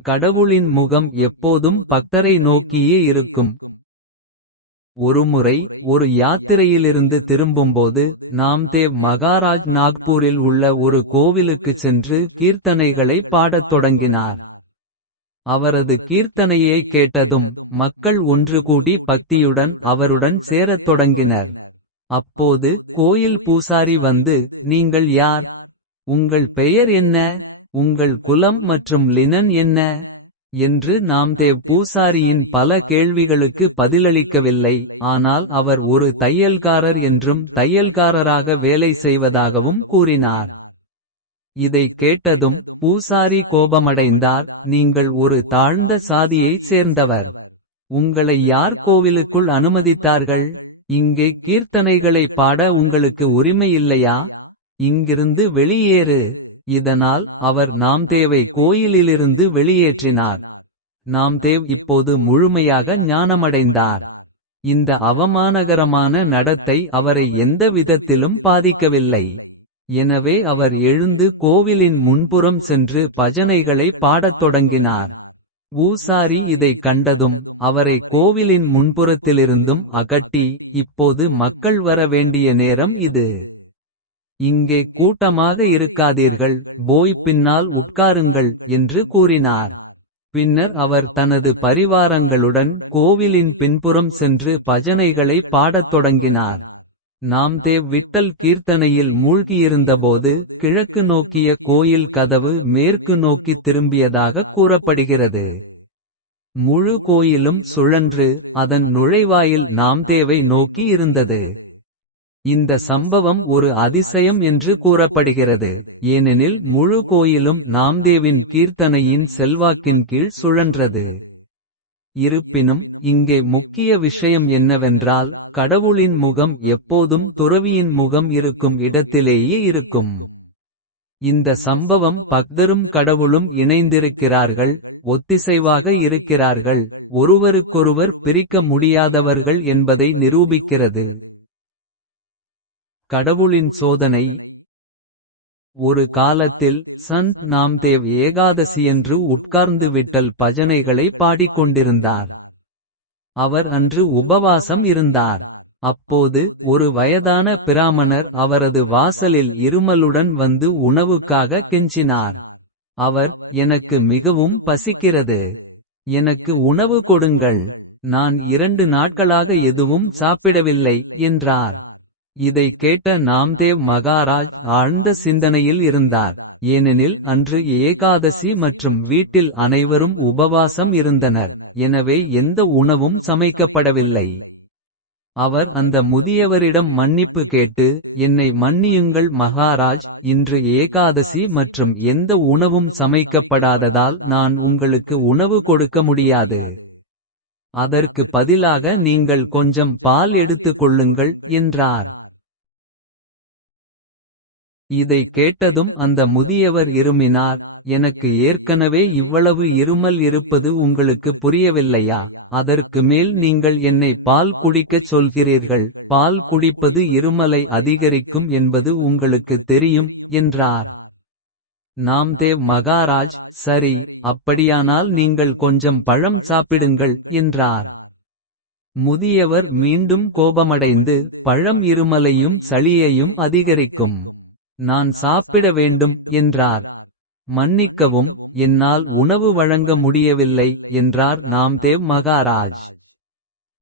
கடவுளின் முகம் எப்போதும் பக்தரை நோக்கியே இருக்கும். ஒருமுறை ஒரு யாத்திரையிலிருந்து திரும்பும்போது நாம்தேவ் மகாராஜ் நாக்பூரில் உள்ள ஒரு கோவிலுக்குச் சென்று கீர்த்தனைகளை பாடத் தொடங்கினார். அவரது கீர்த்தனையை கேட்டதும் மக்கள் ஒன்று கூடி பக்தியுடன் அவருடன் சேரத் தொடங்கினர். அப்போது கோயில் பூசாரி வந்து நீங்கள் யார். உங்கள் பெயர் என்ன உங்கள் குலம் மற்றும் லினன் என்ன. என்று நாம்தேவ் பூசாரியின் பல கேள்விகளுக்கு பதிலளிக்கவில்லை. ஆனால் அவர் ஒரு தையல்காரர் என்றும் தையல்காரராக வேலை செய்வதாகவும் கூறினார். இதைக் கேட்டதும் பூசாரி கோபமடைந்தார். நீங்கள் ஒரு தாழ்ந்த சாதியைச் சேர்ந்தவர். உங்களை யார் கோவிலுக்குள் அனுமதித்தார்கள். இங்கே கீர்த்தனைகளை பாட உங்களுக்கு உரிமையில்லையா. இங்கிருந்து வெளியேறு. இதனால் அவர் நாம்தேவை கோயிலிலிருந்து வெளியேற்றினார். நாம்தேவ் இப்போது முழுமையாக ஞானமடைந்தார். இந்த அவமானகரமான நடத்தை அவரை எந்த விதத்திலும் பாதிக்கவில்லை. எனவே அவர் எழுந்து கோவிலின் முன்புறம் சென்று பஜனைகளை பாடத் தொடங்கினார். பூசாரி இதைக் கண்டதும் அவரை கோவிலின் முன்புறத்திலிருந்தும் அகட்டி. இப்போது மக்கள் வர வேண்டிய நேரம் இது. இங்கே கூட்டமாக இருக்காதீர்கள் போய் பின்னால் உட்காருங்கள் என்று கூறினார். பின்னர் அவர் தனது பரிவாரங்களுடன் கோவிலின் பின்புறம் சென்று பஜனைகளை பாடத் தொடங்கினார். நாம்தேவ் விட்டல் கீர்த்தனையில் மூழ்கியிருந்தபோது கிழக்கு நோக்கிய கோயில் கதவு மேற்கு நோக்கித் திரும்பியதாகக் கூறப்படுகிறது. முழு கோயிலும் சுழன்று அதன் நுழைவாயில் நாம்தேவை நோக்கி இருந்தது. இந்த சம்பவம் ஒரு அதிசயம் என்று கூறப்படுகிறது. ஏனெனில் முழு கோயிலும் நாம்தேவின் கீர்த்தனையின் செல்வாக்கின் கீழ் சுழன்றது. இருப்பினும் இங்கே முக்கிய விஷயம் என்னவென்றால். கடவுளின் முகம் எப்போதும் துறவியின் முகம் இருக்கும் இடத்திலேயே இருக்கும். இந்த சம்பவம் பக்தரும் கடவுளும் இணைந்திருக்கிறார்கள். ஒத்திசைவாக இருக்கிறார்கள் ஒருவருக்கொருவர் பிரிக்க முடியாதவர்கள் என்பதை நிரூபிக்கிறது. கடவுளின் சோதனை ஒரு காலத்தில் சந்த் நாம்தேவ் ஏகாதசியன்று உட்கார்ந்து விட்டல் பஜனைகளை பாடிக்கொண்டிருந்தார். அவர் அன்று உபவாசம் இருந்தார். அப்போது ஒரு வயதான பிராமணர் அவரது வாசலில் இருமலுடன் வந்து உணவுக்காக கெஞ்சினார். அவர் எனக்கு மிகவும் பசிக்கிறது. எனக்கு உணவு கொடுங்கள். நான் இரண்டு நாட்களாக எதுவும் சாப்பிடவில்லை என்றார். இதை கேட்ட நாம்தேவ் மகாராஜ் ஆழ்ந்த சிந்தனையில் இருந்தார். ஏனெனில் அன்று ஏகாதசி மற்றும் வீட்டில் அனைவரும் உபவாசம் இருந்தனர். எனவே எந்த உணவும் சமைக்கப்படவில்லை. அவர் அந்த முதியவரிடம் மன்னிப்பு கேட்டு என்னை மன்னியுங்கள் மகாராஜ். இன்று ஏகாதசி மற்றும் எந்த உணவும் சமைக்கப்படாததால் நான் உங்களுக்கு உணவு கொடுக்க முடியாது. அதற்கு பதிலாக நீங்கள் கொஞ்சம் பால் எடுத்துக் கொள்ளுங்கள் என்றார். இதை கேட்டதும் அந்த முதியவர் இருமினார். எனக்கு ஏற்கனவே இவ்வளவு இருமல் இருப்பது உங்களுக்கு புரியவில்லையா. அதற்கு மேல் நீங்கள் என்னை பால் குடிக்கச் சொல்கிறீர்கள். பால் குடிப்பது இருமலை அதிகரிக்கும் என்பது உங்களுக்கு தெரியும் என்றார். நாம்தேவ் மகாராஜ் சரி அப்படியானால் நீங்கள் கொஞ்சம் பழம் சாப்பிடுங்கள் என்றார். முதியவர் மீண்டும் கோபமடைந்து பழம் இருமலையும் சளியையும் அதிகரிக்கும். நான் சாப்பிட வேண்டும் என்றார். மன்னிக்கவும் என்னால் உணவு வழங்க முடியவில்லை என்றார் நாம்தேவ் மகாராஜ்.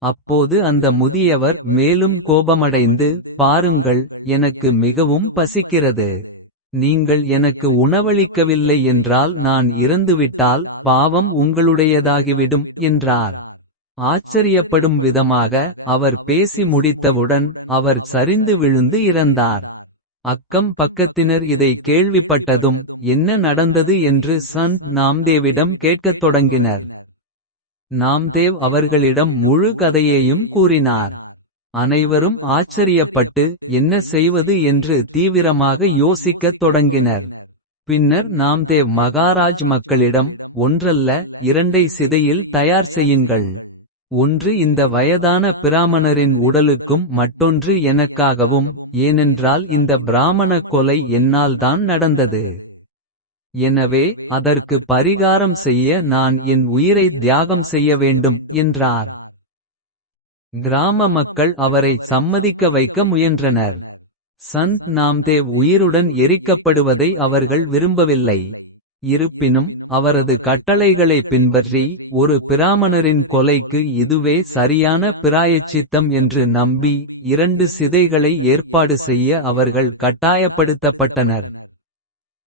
அப்போது அந்த முதியவர் மேலும் கோபமடைந்து பாருங்கள் எனக்கு மிகவும் பசிக்கிறது. நீங்கள் எனக்கு உணவளிக்கவில்லை என்றால் நான் இறந்துவிட்டால் பாவம் உங்களுடையதாகிவிடும் என்றார். ஆச்சரியப்படும் விதமாக அவர் பேசி முடித்தவுடன் அவர் சரிந்து விழுந்து இறந்தார். அக்கம் பக்கத்தினர் இதை கேள்விப்பட்டதும் என்ன நடந்தது என்று சந்த் நாம்தேவிடம் கேட்கத் தொடங்கினர். நாம்தேவ் அவர்களிடம் முழு கதையையும் கூறினார். அனைவரும் ஆச்சரியப்பட்டு என்ன செய்வது என்று தீவிரமாக யோசிக்கத் தொடங்கினர். பின்னர் நாம்தேவ் மகாராஜ் மக்களிடம் ஒன்றல்ல இரண்டை சிதையில் தயார் செய்யுங்கள். ஒன்று இந்த வயதான பிராமணரின் உடலுக்கும் மற்றொன்று எனக்காகவும். ஏனென்றால் இந்த பிராமண கொலை என்னால் தான் நடந்தது. எனவே அதற்கு பரிகாரம் செய்ய நான் என் உயிரை தியாகம் செய்ய வேண்டும் என்றார். கிராம மக்கள் அவரை சம்மதிக்க வைக்க முயன்றனர். சந்த் நாம்தேவ் உயிருடன் எரிக்கப்படுவதை அவர்கள் விரும்பவில்லை. இருப்பினும் அவரது கட்டளைகளை பின்பற்றி ஒரு பிராமணரின் கொலைக்கு இதுவே சரியான பிராயச்சித்தம் என்று நம்பி இரண்டு சிதைகளை ஏற்பாடு செய்ய அவர்கள் கட்டாயப்படுத்தப்பட்டனர்.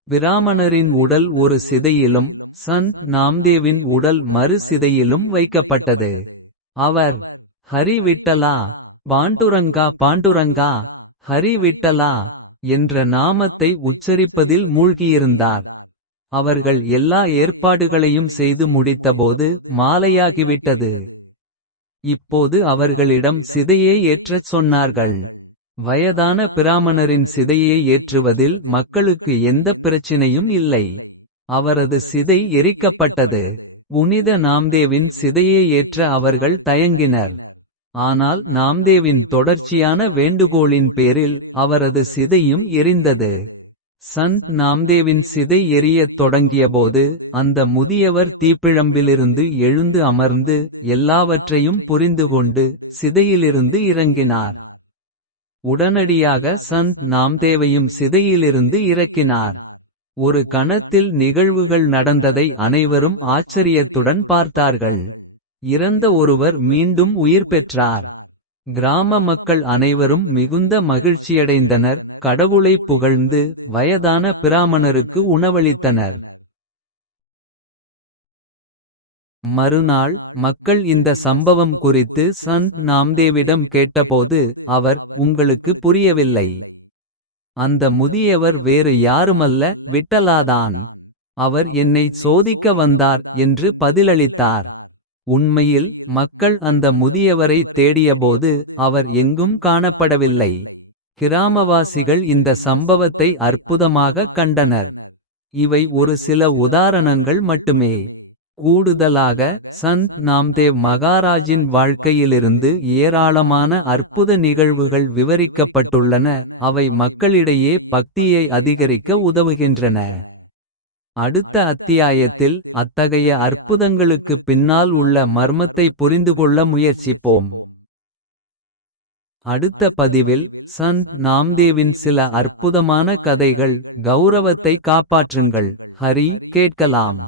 பிராமணரின் உடல் ஒரு சிதையிலும் சந்த் நாம்தேவின் உடல் மறு சிதையிலும் வைக்கப்பட்டது. அவர் ஹரி விட்டலா பாண்டுரங்கா பாண்டுரங்கா ஹரி விட்டலா என்ற நாமத்தை உச்சரிப்பதில் மூழ்கியிருந்தார். அவர்கள் எல்லா ஏற்பாடுகளையும் செய்து முடித்தபோது மாலையாகிவிட்டது. இப்போது அவர்களிடம் சிதையை ஏற்றச் சொன்னார்கள். வயதான பிராமணரின் சிதையை ஏற்றுவதில் மக்களுக்கு எந்தப் பிரச்சினையும் இல்லை. அவரது சிதை எரிக்கப்பட்டது. புனித நாம்தேவின் சிதையை ஏற்ற அவர்கள் தயங்கினர். ஆனால் நாம்தேவின் தொடர்ச்சியான வேண்டுகோளின் பேரில் அவரது சிதையும் எரிந்தது. சந்த் நாம்தேவின் சிதை எரியத் தொடங்கியபோது அந்த முதியவர் தீப்பிழம்பிலிருந்து எழுந்து அமர்ந்து எல்லாவற்றையும் புரிந்துகொண்டு சிதையிலிருந்து இறங்கினார். உடனடியாக சந்த் நாம்தேவையும் சிதையிலிருந்து இறக்கினார். ஒரு கணத்தில் நிகழ்வுகள் நடந்ததை அனைவரும் ஆச்சரியத்துடன் பார்த்தார்கள். இறந்த ஒருவர் மீண்டும் உயிர் பெற்றார். கிராம மக்கள் அனைவரும் மிகுந்த மகிழ்ச்சியடைந்தனர். கடவுளை புகழ்ந்து வயதான பிராமணருக்கு உணவளித்தனர். மறுநாள் மக்கள் இந்த சம்பவம் குறித்து சந்த் நாம்தேவிடம் கேட்டபோது அவர் உங்களுக்கு புரியவில்லை. அந்த முதியவர் வேறு யாருமல்ல விட்டலாதான். அவர் என்னை சோதிக்க வந்தார் என்று பதிலளித்தார். உண்மையில் மக்கள் அந்த முதியவரை தேடியபோது அவர் எங்கும் காணப்படவில்லை. கிராமவாசிகள் இந்த சம்பவத்தை அற்புதமாக கண்டனர். இவை ஒரு சில உதாரணங்கள் மட்டுமே. கூடுதலாக சந்த் நாம்தேவ் மகாராஜின் வாழ்க்கையிலிருந்து ஏராளமான அற்புத நிகழ்வுகள் விவரிக்கப்பட்டுள்ளன. அவை மக்களிடையே பக்தியை அதிகரிக்க உதவுகின்றன. அடுத்த அத்தியாயத்தில் அத்தகைய அற்புதங்களுக்குப் பின்னால் உள்ள மர்மத்தை புரிந்துகொள்ள முயற்சிப்போம். அடுத்த பதிவில் சந்த் நாம்தேவின் சில அற்புதமான கதைகள். கௌரவத்தை காப்பாற்றுங்கள் ஹரி கேட்கலாம்.